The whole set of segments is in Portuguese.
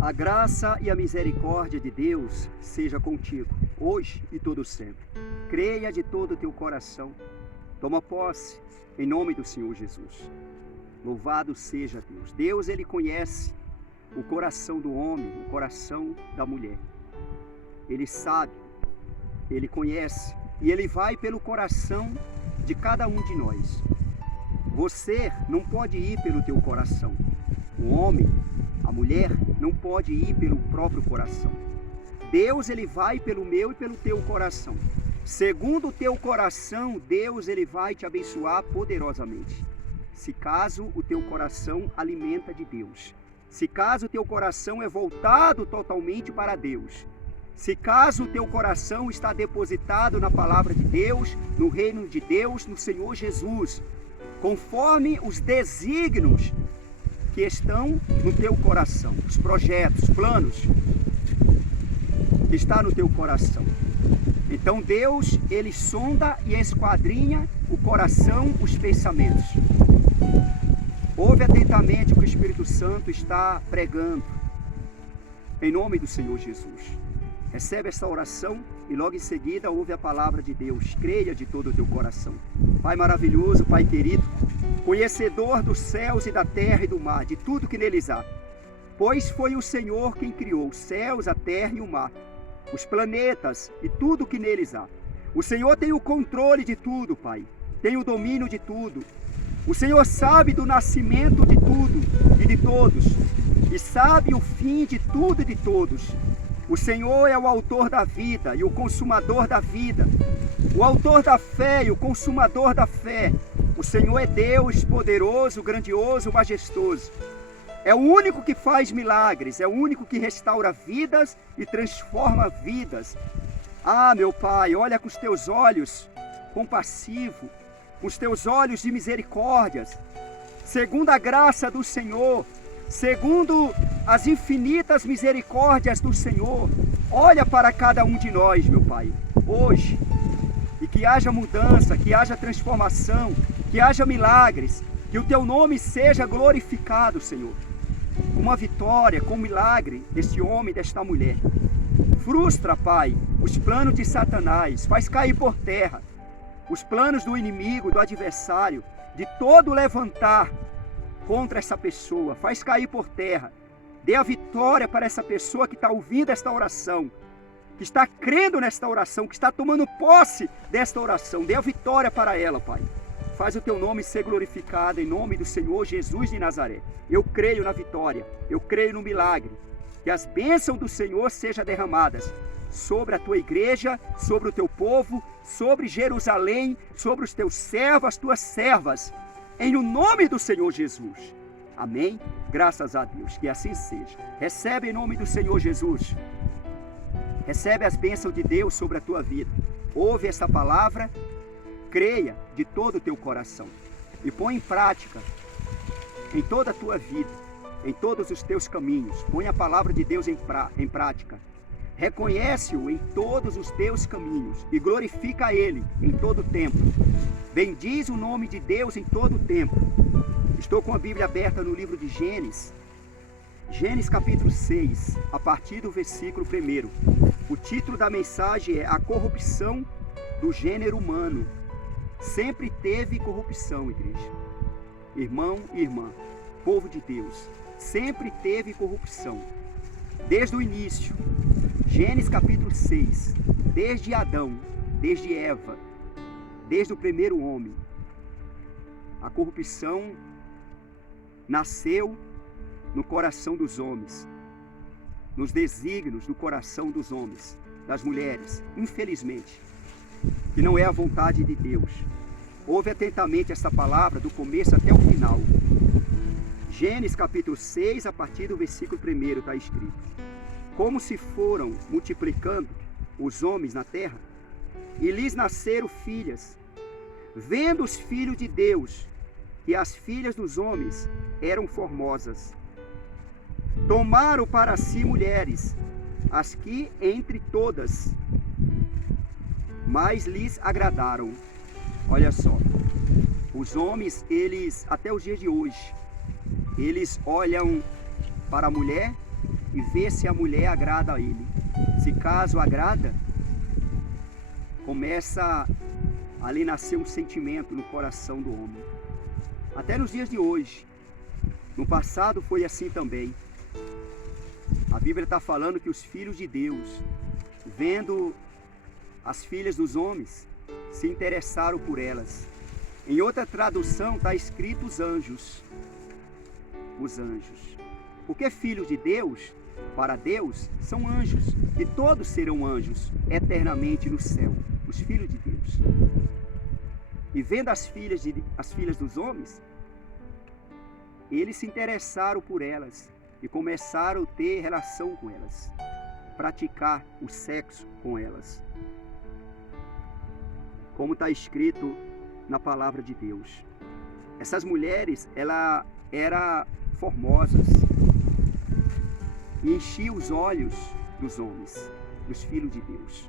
A graça e a misericórdia de Deus seja contigo, hoje e todo sempre. Creia de todo o teu coração. Toma posse, em nome do Senhor Jesus. Louvado seja Deus. Deus, Ele conhece o coração do homem, o coração da mulher. Ele sabe, Ele conhece e Ele vai pelo coração de cada um de nós. Você não pode ir pelo teu coração. O homem, a mulher, não pode ir pelo próprio coração. Deus, Ele vai pelo meu e pelo teu coração. Segundo o teu coração, Deus, Ele vai te abençoar poderosamente. Se caso o teu coração alimenta de Deus. Se caso o teu coração é voltado totalmente para Deus. Se caso o teu coração está depositado na palavra de Deus, no reino de Deus, no Senhor Jesus, conforme os desígnios que estão no teu coração, os projetos, planos que está no teu coração. Então Deus, Ele sonda e esquadrinha o coração, os pensamentos. Ouve atentamente o que o Espírito Santo está pregando, em nome do Senhor Jesus. Recebe essa oração e logo em seguida ouve a palavra de Deus. Creia de todo o teu coração. Pai maravilhoso, Pai querido, conhecedor dos céus e da terra e do mar, de tudo que neles há. Pois foi o Senhor quem criou os céus, a terra e o mar, os planetas e tudo que neles há. O Senhor tem o controle de tudo, Pai. Tem o domínio de tudo. O Senhor sabe do nascimento de tudo e de todos. E sabe o fim de tudo e de todos. O Senhor é o autor da vida e o consumador da vida. O autor da fé e o consumador da fé. O Senhor é Deus poderoso, grandioso, majestoso. É o único que faz milagres, é o único que restaura vidas e transforma vidas. Ah, meu Pai, olha com os teus olhos compassivos, com os teus olhos de misericórdias, segundo a graça do Senhor, segundo as infinitas misericórdias do Senhor. Olha para cada um de nós, meu Pai, hoje, e que haja mudança, que haja transformação, que haja milagres, que o teu nome seja glorificado, Senhor. Uma vitória com milagre deste homem, desta mulher. Frustra, Pai, os planos de Satanás, faz cair por terra os planos do inimigo, do adversário, de todo levantar contra essa pessoa, faz cair por terra. Dê a vitória para essa pessoa que está ouvindo esta oração, que está crendo nesta oração, que está tomando posse desta oração. Dê a vitória para ela, Pai. Faz o teu nome ser glorificado em nome do Senhor Jesus de Nazaré. Eu creio na vitória, eu creio no milagre. Que as bênçãos do Senhor sejam derramadas sobre a tua igreja, sobre o teu povo, sobre Jerusalém, sobre os teus servos, as tuas servas, em o nome do Senhor Jesus. Amém? Graças a Deus, que assim seja. Recebe em nome do Senhor Jesus. Recebe as bênçãos de Deus sobre a tua vida. Ouve esta palavra, creia de todo o teu coração e põe em prática em toda a tua vida, em todos os teus caminhos. Põe a palavra de Deus em prática. Reconhece-o em todos os teus caminhos e glorifica Ele em todo o tempo. Bendiz o nome de Deus em todo o tempo. Estou com a Bíblia aberta no livro de Gênesis. Gênesis capítulo 6, a partir do versículo 1. O título da mensagem é A Corrupção do Gênero Humano. Sempre teve corrupção, igreja. Irmão e irmã, povo de Deus, sempre teve corrupção. Desde o início, Gênesis capítulo 6, desde Adão, desde Eva, desde o primeiro homem, a corrupção nasceu no coração dos homens, nos desígnios do coração dos homens, das mulheres, infelizmente, que não é a vontade de Deus. Ouve atentamente essa palavra do começo até o final. Gênesis capítulo 6, a partir do versículo 1 está escrito: Como se foram multiplicando os homens na terra, e lhes nasceram filhas, vendo os filhos de Deus que as filhas dos homens eram formosas, tomaram para si mulheres, as que entre todas mais lhes agradaram. Olha só, os homens, eles, até os dias de hoje, eles olham para a mulher e ver se a mulher agrada a ele. Se caso agrada, começa a lhe nascer um sentimento no coração do homem. Até nos dias de hoje. No passado foi assim também. A Bíblia está falando que os filhos de Deus, vendo as filhas dos homens, se interessaram por elas. Em outra tradução está escrito os anjos. Os anjos. Porque filhos de Deus, para Deus, são anjos. E todos serão anjos eternamente no céu. Os filhos de Deus. E vendo as filhas dos homens, eles se interessaram por elas e começaram a ter relação com elas, praticar o sexo com elas, como está escrito na palavra de Deus. Essas mulheres, elas eram formosas e enchiam os olhos dos homens, dos filhos de Deus.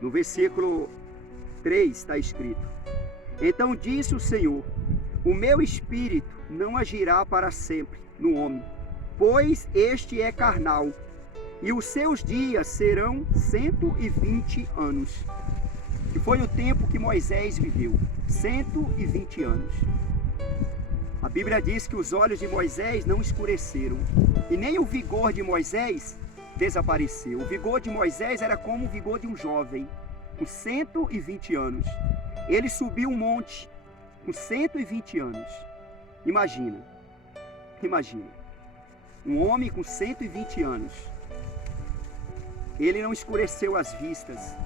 No versículo 3 está escrito: então disse o Senhor: o meu espírito não agirá para sempre no homem, pois este é carnal, e os seus dias serão 120 anos. Que foi o tempo que Moisés viveu, 120 anos. A Bíblia diz que os olhos de Moisés não escureceram, e nem o vigor de Moisés desapareceu. O vigor de Moisés era como o vigor de um jovem, com 120 anos. Ele subiu um monte com 120 anos. Imagina, um homem com 120 anos, ele não escureceu as vistas.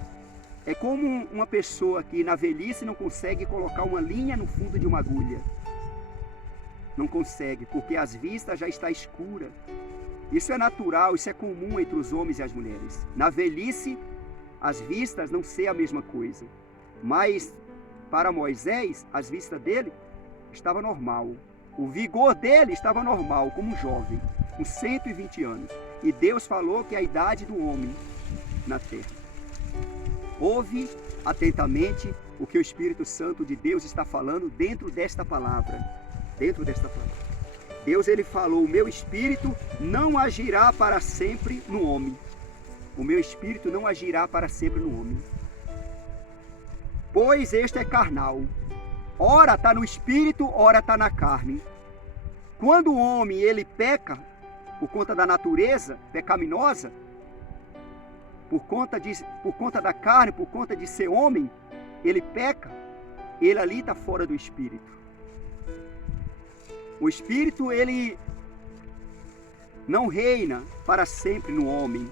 É como uma pessoa que na velhice não consegue colocar uma linha no fundo de uma agulha. Não consegue, porque as vistas já está escura. Isso é natural, isso é comum entre os homens e as mulheres. Na velhice, as vistas não ser a mesma coisa. Mas para Moisés, as vistas dele estavam normal. O vigor dele estava normal, como um jovem, com 120 anos. E Deus falou que é a idade do homem na terra. Ouve atentamente o que o Espírito Santo de Deus está falando dentro desta palavra. Deus, ele falou: o meu espírito não agirá para sempre no homem. O meu espírito não agirá para sempre no homem. Pois este é carnal. Ora está no espírito, ora está na carne. Quando o homem ele peca, por conta da natureza pecaminosa, por conta da carne, por conta de ser homem, ele peca, ele ali está fora do espírito. O espírito, ele não reina para sempre no homem.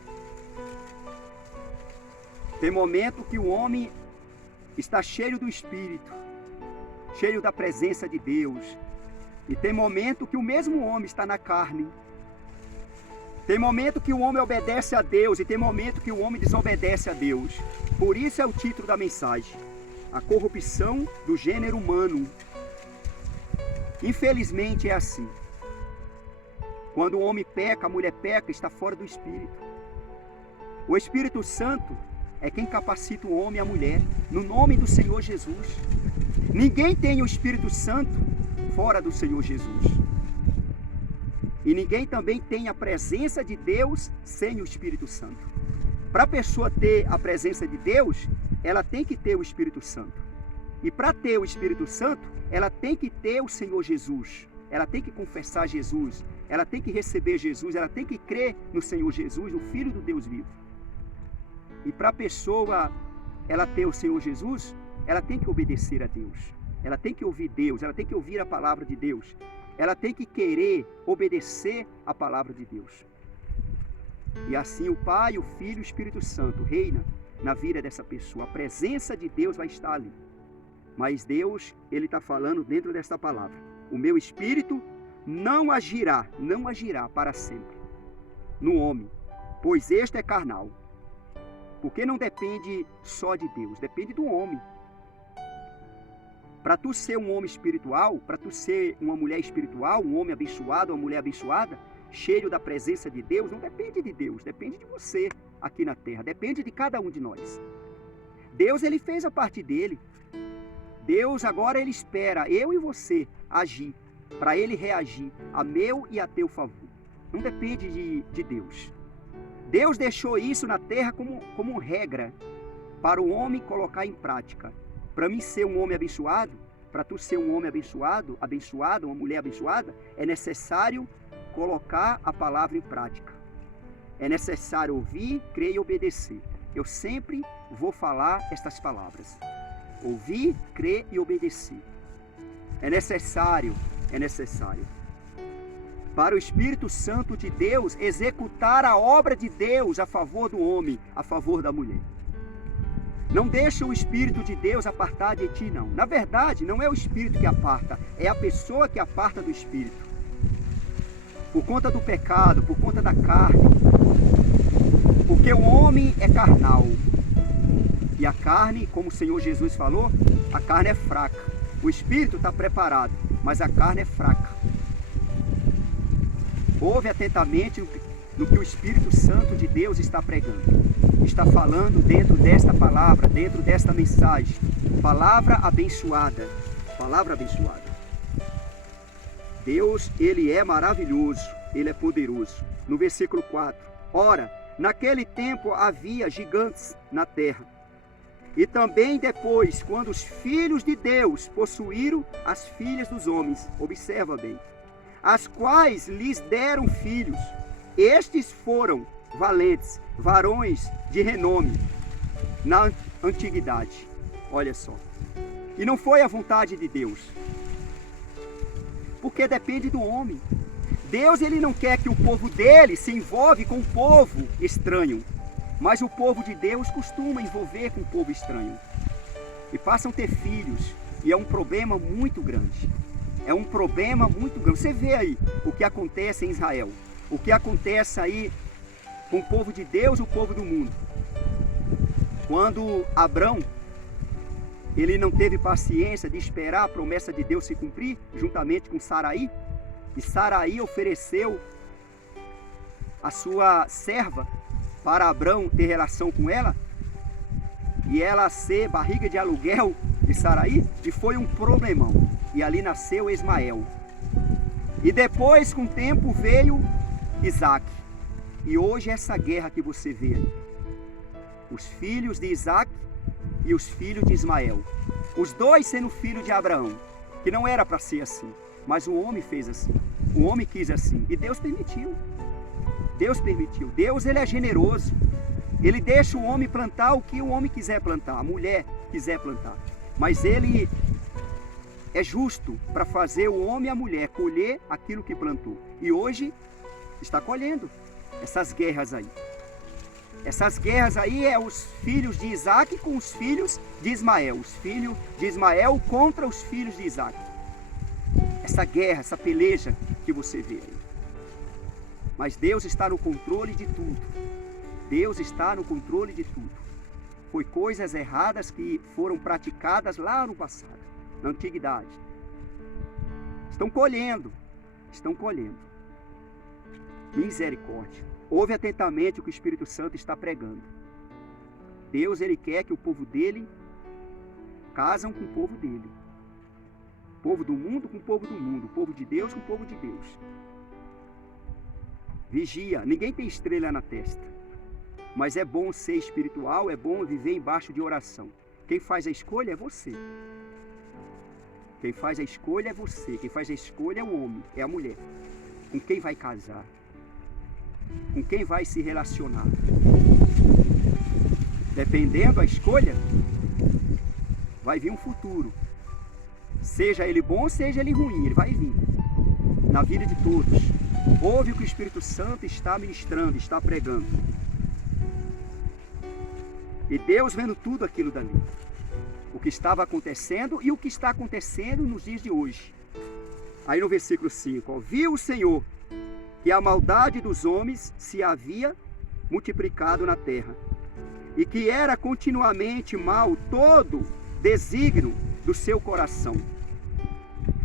Tem momento que o homem está cheio do espírito, cheio da presença de Deus. E tem momento que o mesmo homem está na carne. Tem momento que o homem obedece a Deus e tem momento que o homem desobedece a Deus. Por isso é o título da mensagem: a corrupção do gênero humano. Infelizmente é assim. Quando o homem peca, a mulher peca, está fora do Espírito. O Espírito Santo é quem capacita o homem e a mulher, no nome do Senhor Jesus. Ninguém tem o Espírito Santo fora do Senhor Jesus. E ninguém também tem a presença de Deus sem o Espírito Santo. Para a pessoa ter a presença de Deus, ela tem que ter o Espírito Santo. E para ter o Espírito Santo, ela tem que ter o Senhor Jesus. Ela tem que confessar Jesus. Ela tem que receber Jesus. Ela tem que crer no Senhor Jesus, no Filho do Deus vivo. E para a pessoa ela ter o Senhor Jesus, ela tem que obedecer a Deus. Ela tem que ouvir Deus. Ela tem que ouvir a palavra de Deus. Ela tem que querer obedecer a palavra de Deus. E assim o Pai, o Filho e o Espírito Santo reina na vida dessa pessoa. A presença de Deus vai estar ali. Mas Deus, ele está falando dentro desta palavra: o meu espírito não agirá para sempre no homem, pois este é carnal. Porque não depende só de Deus, depende do homem. Para tu ser um homem espiritual, para tu ser uma mulher espiritual, um homem abençoado, uma mulher abençoada, cheio da presença de Deus, não depende de Deus, depende de você aqui na terra, depende de cada um de nós. Deus, ele fez a parte dele. Deus agora, ele espera eu e você agir, para ele reagir a meu e a teu favor. não depende de Deus. Deus deixou isso na terra como regra para o homem colocar em prática. Para mim ser um homem abençoado, para tu ser um homem abençoado, uma mulher abençoada, é necessário colocar a palavra em prática. É necessário ouvir, crer e obedecer. Eu sempre vou falar estas palavras. Ouvir, crer e obedecer. É necessário para o Espírito Santo de Deus executar a obra de Deus a favor do homem, a favor da mulher. Não deixa o Espírito de Deus apartar de ti, não. Na verdade, não é o Espírito que aparta, é a pessoa que aparta do Espírito. Por conta do pecado, por conta da carne. Porque o homem é carnal. E a carne, como o Senhor Jesus falou, a carne é fraca. O Espírito está preparado, mas a carne é fraca. Ouve atentamente no que o Espírito Santo de Deus está pregando. Está falando dentro desta palavra, dentro desta mensagem. Palavra abençoada. Palavra abençoada. Deus, Ele é maravilhoso, Ele é poderoso. No versículo 4. Ora, naquele tempo havia gigantes na terra. E também depois, quando os filhos de Deus possuíram as filhas dos homens. Observa bem. As quais lhes deram filhos. Estes foram valentes, varões de renome na antiguidade. Olha só. E não foi a vontade de Deus. Porque depende do homem. Deus, ele não quer que o povo dele se envolve com o povo estranho. Mas o povo de Deus costuma envolver com o povo estranho. E passam a ter filhos. E é um problema muito grande. É um problema muito grande. Você vê aí o que acontece em Israel. O que acontece aí com o povo de Deus e o povo do mundo. Quando Abrão, ele não teve paciência de esperar a promessa de Deus se cumprir, juntamente com Saraí. E Saraí ofereceu a sua serva para Abrão ter relação com ela. E ela ser barriga de aluguel de Saraí. E foi um problemão. E ali nasceu Ismael. E depois, com o tempo, veio Isaac. E hoje essa guerra que você vê aí. Os filhos de Isaac e os filhos de Ismael. Os dois sendo filhos de Abraão. Que não era para ser assim. Mas o homem fez assim. O homem quis assim. E Deus permitiu. Deus permitiu. Deus, ele é generoso. Ele deixa o homem plantar o que o homem quiser plantar. A mulher quiser plantar. Mas ele é justo para fazer o homem e a mulher colher aquilo que plantou. E hoje está colhendo essas guerras aí. Essas guerras aí é os filhos de Isaac com os filhos de Ismael. Os filhos de Ismael contra os filhos de Isaac. Essa guerra, essa peleja que você vê aí. Mas Deus está no controle de tudo. Deus está no controle de tudo. Foi coisas erradas que foram praticadas lá no passado, na antiguidade. Estão colhendo. Misericórdia. Ouve atentamente o que o Espírito Santo está pregando. Deus, ele quer que o povo dele casam com o povo dele. O povo do mundo com o povo do mundo. O povo de Deus com o povo de Deus. Vigia. Ninguém tem estrela na testa. Mas é bom ser espiritual, é bom viver embaixo de oração. Quem faz a escolha é você. Quem faz a escolha é você. Quem faz a escolha é o homem, é a mulher. Com quem vai casar? Com quem vai se relacionar? Dependendo da escolha, vai vir um futuro. Seja ele bom, seja ele ruim, ele vai vir. Na vida de todos. Ouve o que o Espírito Santo está ministrando, está pregando. E Deus vendo tudo aquilo dali. O que estava acontecendo e o que está acontecendo nos dias de hoje. Aí no versículo 5, ó, viu o Senhor que a maldade dos homens se havia multiplicado na terra, e que era continuamente mal todo desígnio do seu coração.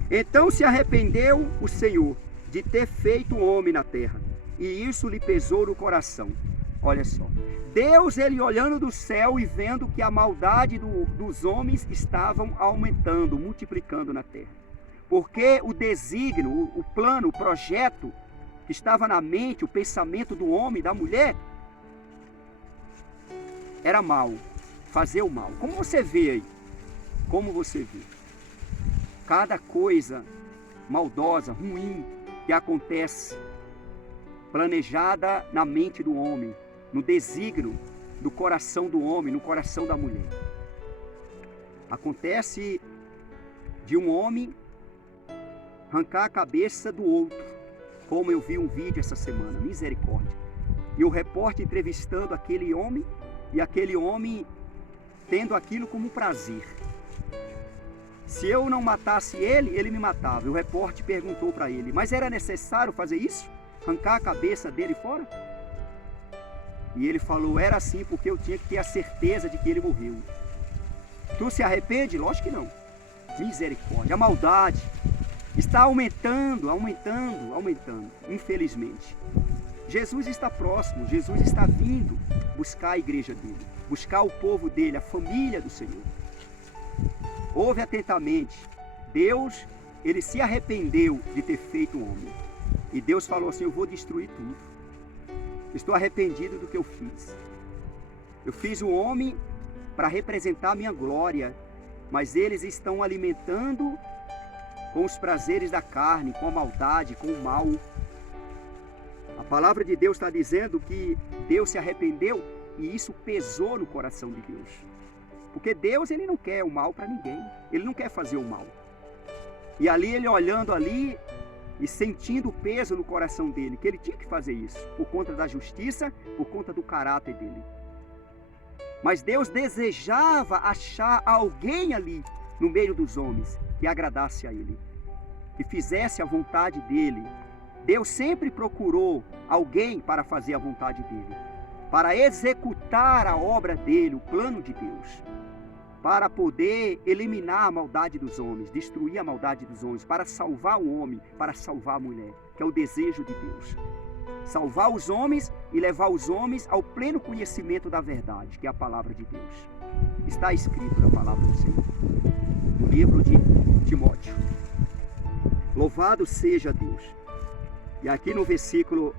Então se arrependeu o Senhor de ter feito o homem na terra, e isso lhe pesou no coração. Olha só, Deus, ele olhando do céu e vendo que a maldade dos homens estavam aumentando, multiplicando na terra. Porque o desígnio, o plano, o projeto que estava na mente, o pensamento do homem, da mulher, era mal, fazer o mal. Como você vê aí? Como você vê? Cada coisa maldosa, ruim, que acontece, planejada na mente do homem, no desígnio do coração do homem, no coração da mulher. Acontece de um homem arrancar a cabeça do outro, como eu vi um vídeo essa semana, misericórdia. E o repórter entrevistando aquele homem, e aquele homem tendo aquilo como prazer. Se eu não matasse ele, ele me matava. E o repórter perguntou para ele, mas era necessário fazer isso? Arrancar a cabeça dele fora? E ele falou, era assim porque eu tinha que ter a certeza de que ele morreu. Tu se arrepende? Lógico que não. Misericórdia. A maldade está aumentando, infelizmente. Jesus está próximo, Jesus está vindo buscar a igreja dele, buscar o povo dele, a família do Senhor. Ouve atentamente. Deus, ele se arrependeu de ter feito o homem. E Deus falou assim, eu vou destruir tudo. Estou arrependido do que eu fiz. Eu fiz o homem para representar a minha glória, mas eles estão alimentando com os prazeres da carne, com a maldade, com o mal. A palavra de Deus está dizendo que Deus se arrependeu e isso pesou no coração de Deus. Porque Deus, ele não quer o mal para ninguém. Ele não quer fazer o mal. E ali, ele olhando ali e sentindo o peso no coração dele, que ele tinha que fazer isso, por conta da justiça, por conta do caráter dele. Mas Deus desejava achar alguém ali, no meio dos homens, que agradasse a ele, que fizesse a vontade dele. Deus sempre procurou alguém para fazer a vontade dele, para executar a obra dele, o plano de Deus, para poder eliminar a maldade dos homens, destruir a maldade dos homens, para salvar o homem, para salvar a mulher, que é o desejo de Deus. Salvar os homens e levar os homens ao pleno conhecimento da verdade, que é a palavra de Deus. Está escrito na palavra do Senhor, no livro de Timóteo. Louvado seja Deus. E aqui no versículo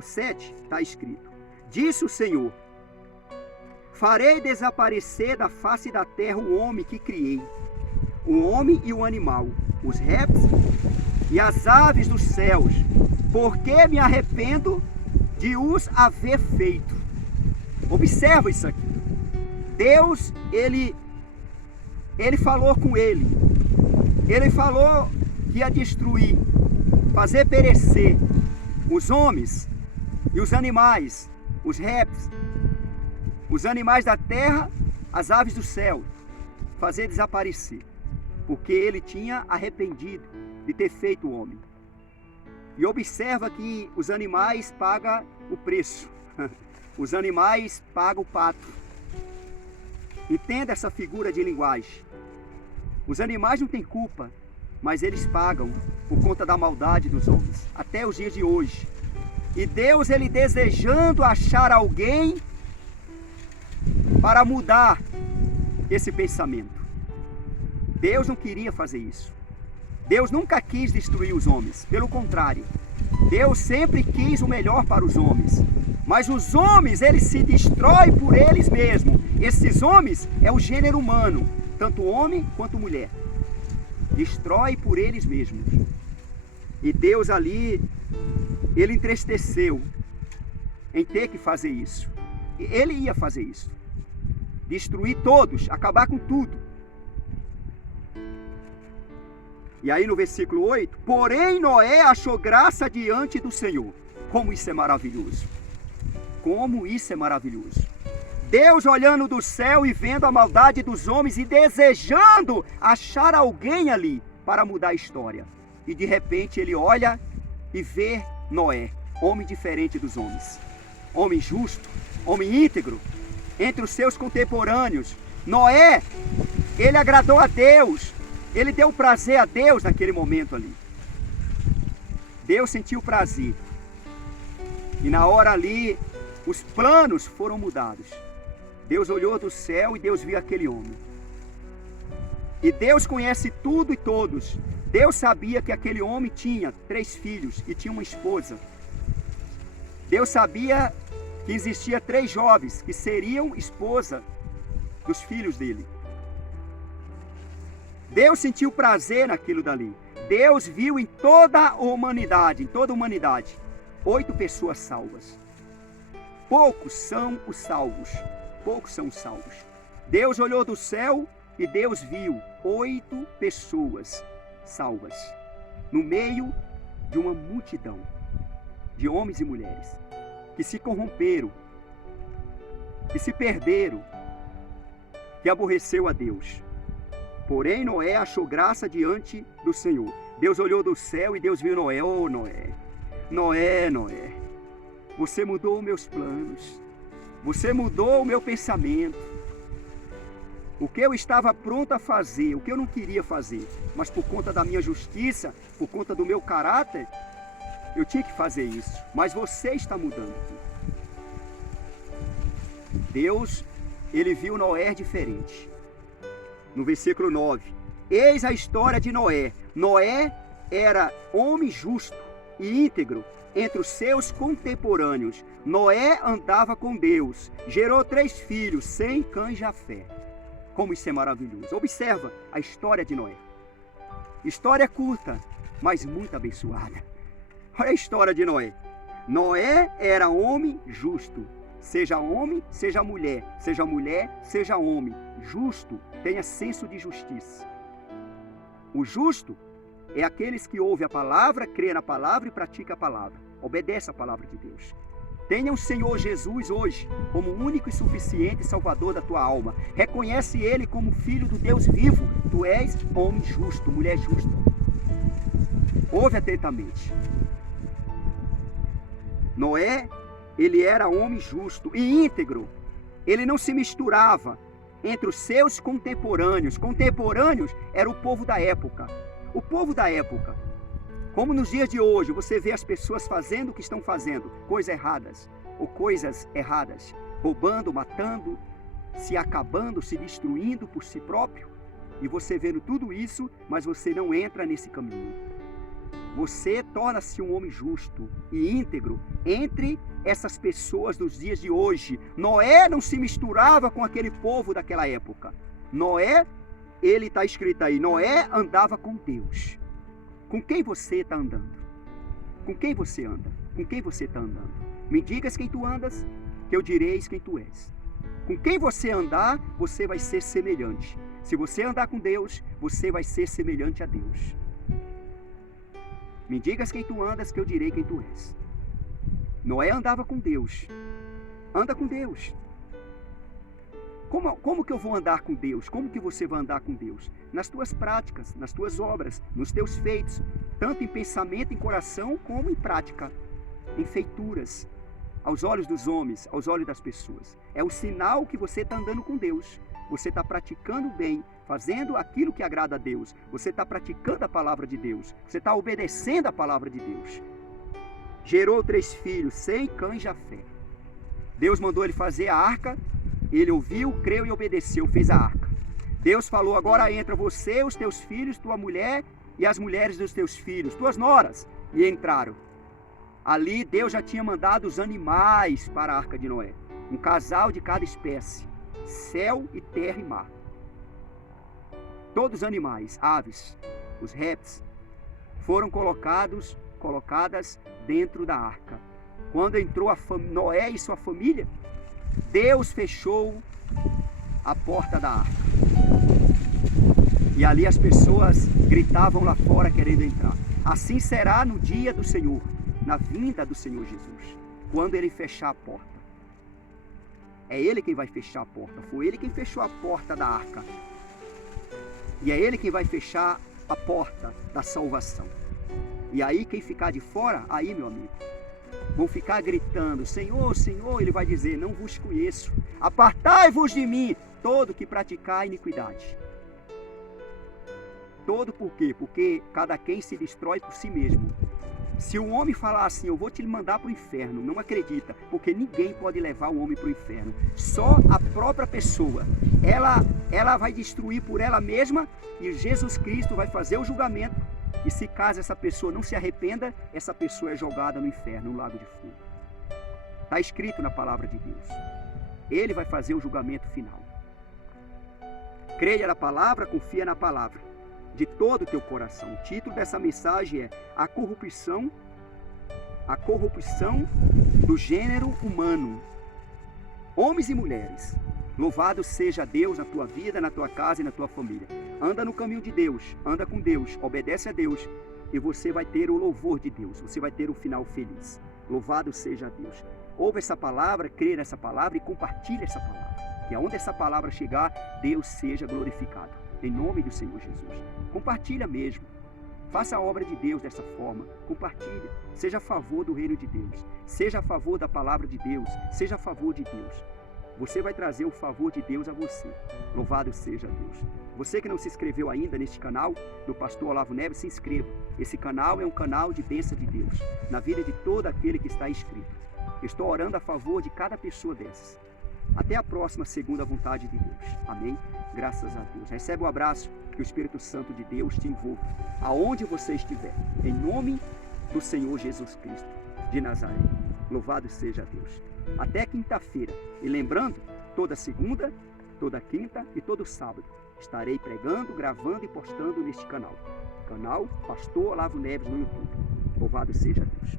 7 está escrito, disse o Senhor, farei desaparecer da face da terra o homem que criei, o homem e o animal, os répteis e as aves dos céus, porque me arrependo de os haver feito. Observa isso aqui. Deus, ele falou com ele. Ele falou que ia destruir, fazer perecer os homens e os animais, os répteis, os animais da terra, as aves do céu, fazer desaparecer, porque ele tinha arrependido de ter feito o homem. E observa que os animais pagam o preço, os animais pagam o pato. Entenda essa figura de linguagem. Os animais não têm culpa, mas eles pagam por conta da maldade dos homens, até os dias de hoje. E Deus, ele desejando achar alguém para mudar esse pensamento. Deus não queria fazer isso. Deus nunca quis destruir os homens, pelo contrário. Deus sempre quis o melhor para os homens. Mas os homens, eles se destroem por eles mesmos. Esses homens é o gênero humano, tanto homem quanto mulher. Destrói por eles mesmos. E Deus ali, ele entristeceu em ter que fazer isso. Ele ia fazer isso. Destruir todos, acabar com tudo. E aí no versículo 8, porém Noé achou graça diante do Senhor. Como isso é maravilhoso. Como isso é maravilhoso. Deus olhando do céu e vendo a maldade dos homens e desejando achar alguém ali para mudar a história. E de repente ele olha e vê Noé, homem diferente dos homens. Homem justo, homem íntegro, entre os seus contemporâneos. Noé, ele agradou a Deus, ele deu prazer a Deus naquele momento ali. Deus sentiu prazer. E na hora ali, os planos foram mudados. Deus olhou do céu e Deus viu aquele homem. E Deus conhece tudo e todos. Deus sabia que aquele homem tinha 3 filhos e tinha uma esposa. Deus sabia que existia 3 jovens que seriam esposa dos filhos dele. Deus sentiu prazer naquilo dali. Deus viu em toda a humanidade, 8 pessoas salvas. Poucos são os salvos. Deus olhou do céu e Deus viu 8 pessoas salvas, no meio de uma multidão de homens e mulheres que se corromperam, que se perderam, que aborreceu a Deus. Porém, Noé achou graça diante do Senhor. Deus olhou do céu e Deus viu Noé. Oh, Noé, você mudou meus planos, você mudou o meu pensamento. O que eu estava pronto a fazer, o que eu não queria fazer, mas por conta da minha justiça, por conta do meu caráter, eu tinha que fazer isso. Mas você está mudando. Deus, ele viu Noé diferente. No versículo 9, eis a história de Noé. Noé era homem justo e íntegro entre os seus contemporâneos. Noé andava com Deus, gerou 3 filhos, Sem, Cã e Jafé. Como isso é maravilhoso. Observa a história de Noé. História curta, mas muito abençoada. Olha a história de Noé. Noé era homem justo. Seja homem, seja mulher, seja homem. Justo, tenha senso de justiça. O justo é aqueles que ouvem a palavra, crê na palavra e pratica a palavra. Obedece a palavra de Deus. Tenha o Senhor Jesus hoje como único e suficiente Salvador da tua alma. Reconhece Ele como Filho do Deus vivo. Tu és homem justo, mulher justa. Ouve atentamente. Noé, ele era homem justo e íntegro. Ele não se misturava entre os seus contemporâneos. Contemporâneos era o povo da época. O povo da época. Como nos dias de hoje, você vê as pessoas fazendo o que estão fazendo, coisas erradas, roubando, matando, se acabando, se destruindo por si próprio. E você vendo tudo isso, mas você não entra nesse caminho. Você torna-se um homem justo e íntegro entre essas pessoas dos dias de hoje. Noé não se misturava com aquele povo daquela época. Noé, ele está escrito aí, Noé andava com Deus. Com quem você está andando? Com quem você anda? Com quem você está andando? Me digas quem tu andas, que eu direis quem tu és. Com quem você andar, você vai ser semelhante. Se você andar com Deus, você vai ser semelhante a Deus. Me digas quem tu andas, que eu direi quem tu és. Noé andava com Deus. Anda com Deus. Como que eu vou andar com Deus? Como que você vai andar com Deus? Nas tuas práticas, nas tuas obras, nos teus feitos, tanto em pensamento, em coração, como em prática, em feituras, aos olhos dos homens, aos olhos das pessoas. É o sinal que você está andando com Deus. Você está praticando bem, fazendo aquilo que agrada a Deus. Você está praticando a palavra de Deus. Você está obedecendo a palavra de Deus. Gerou 3 filhos, Sem, Cã e Jafé. Deus mandou ele fazer a arca. Ele ouviu, creu e obedeceu, fez a arca. Deus falou, agora entra você, os teus filhos, tua mulher e as mulheres dos teus filhos, tuas noras. E entraram. Ali Deus já tinha mandado os animais para a arca de Noé. Um casal de cada espécie. Céu e terra e mar. Todos os animais, aves, os répteis, foram colocadas dentro da arca. Quando entrou Noé e sua família, Deus fechou a porta da arca. E ali as pessoas gritavam lá fora querendo entrar. Assim será no dia do Senhor, na vinda do Senhor Jesus, quando Ele fechar a porta. É Ele quem vai fechar a porta. Foi Ele quem fechou a porta da arca. E é Ele quem vai fechar a porta da salvação. E aí quem ficar de fora, aí meu amigo, vão ficar gritando, Senhor, Senhor, Ele vai dizer, não vos conheço. Apartai-vos de mim, todo que praticar iniquidade. Todo por quê? Porque cada quem se destrói por si mesmo. Se um homem falar assim, eu vou te mandar para o inferno, não acredita, porque ninguém pode levar o homem para o inferno. Só a própria pessoa. Ela vai destruir por ela mesma e Jesus Cristo vai fazer o julgamento E se caso essa pessoa não se arrependa, essa pessoa é jogada no inferno, no lago de fogo. Está escrito na palavra de Deus. Ele vai fazer o julgamento final. Creia na palavra, confia na palavra, de todo o teu coração. O título dessa mensagem é a corrupção do gênero humano. Homens e mulheres, louvado seja Deus na tua vida, na tua casa e na tua família. Anda no caminho de Deus, anda com Deus, obedece a Deus e você vai ter o louvor de Deus, você vai ter um final feliz. Louvado seja Deus. Ouve essa palavra, crê nessa palavra e compartilhe essa palavra. Que aonde essa palavra chegar, Deus seja glorificado. Em nome do Senhor Jesus. Compartilha mesmo. Faça a obra de Deus dessa forma. Compartilha. Seja a favor do reino de Deus. Seja a favor da palavra de Deus. Seja a favor de Deus. Você vai trazer o favor de Deus a você. Louvado seja Deus. Você que não se inscreveu ainda neste canal, do Pastor Olavo Neves, se inscreva. Esse canal é um canal de bênção de Deus, na vida de todo aquele que está inscrito. Eu estou orando a favor de cada pessoa dessas. Até a próxima, segundo a vontade de Deus. Amém? Graças a Deus. Recebe um abraço, que o Espírito Santo de Deus te envolva, aonde você estiver. Em nome do Senhor Jesus Cristo de Nazaré. Louvado seja Deus. Até quinta-feira. E lembrando, toda segunda, toda quinta e todo sábado, estarei pregando, gravando e postando neste canal. Canal Pastor Olavo Neves no YouTube. Louvado seja Deus.